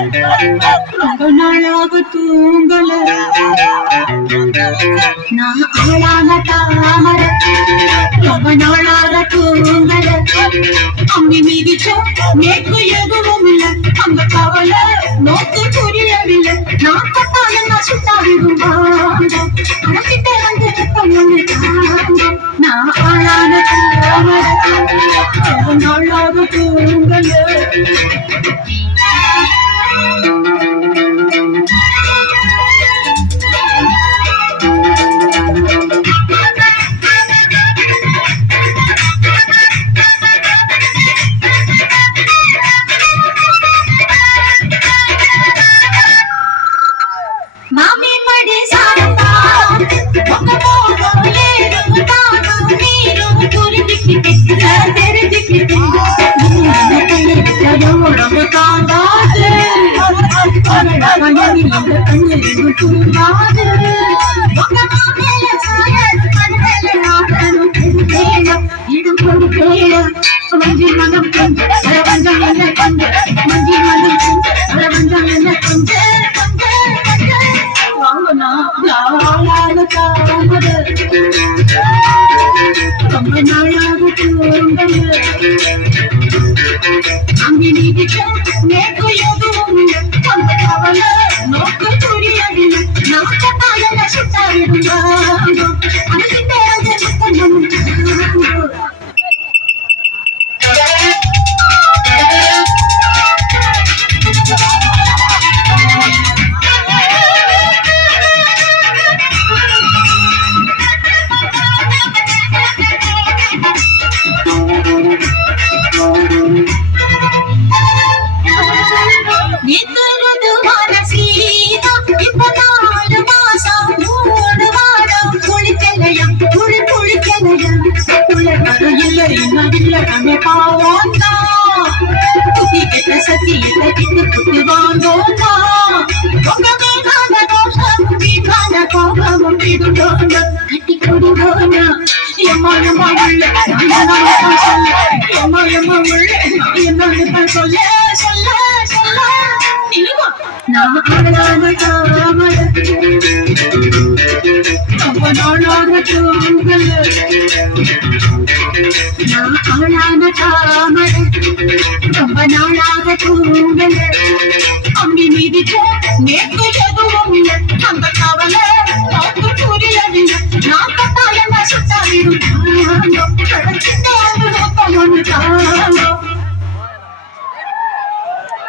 ரொம்ப நாளாக தூங்கல நான் ஆளான தாமர ரொம்ப நாளாக தூங்கல அம்மி மீதிச்சோம் நேற்று எதுவும் இல்லை அந்த கவலை நோக்கு புரியவில்லை நான் கட்டாயம் நான் சுட்டாவிடுவாங்க அடக்கிட்ட வந்து நான் ஆளான தாமர ரொம்ப நாளாக தூங்கல ரொம்ப நாளாக தூங்கல அங்கே நேற்று எதுவும் அந்த கவலை நோக்கு புரியவில்லை நான் கட்டாயம் சுட்டாவிடுவாங்க ரொம்ப நாளாக தூங்கல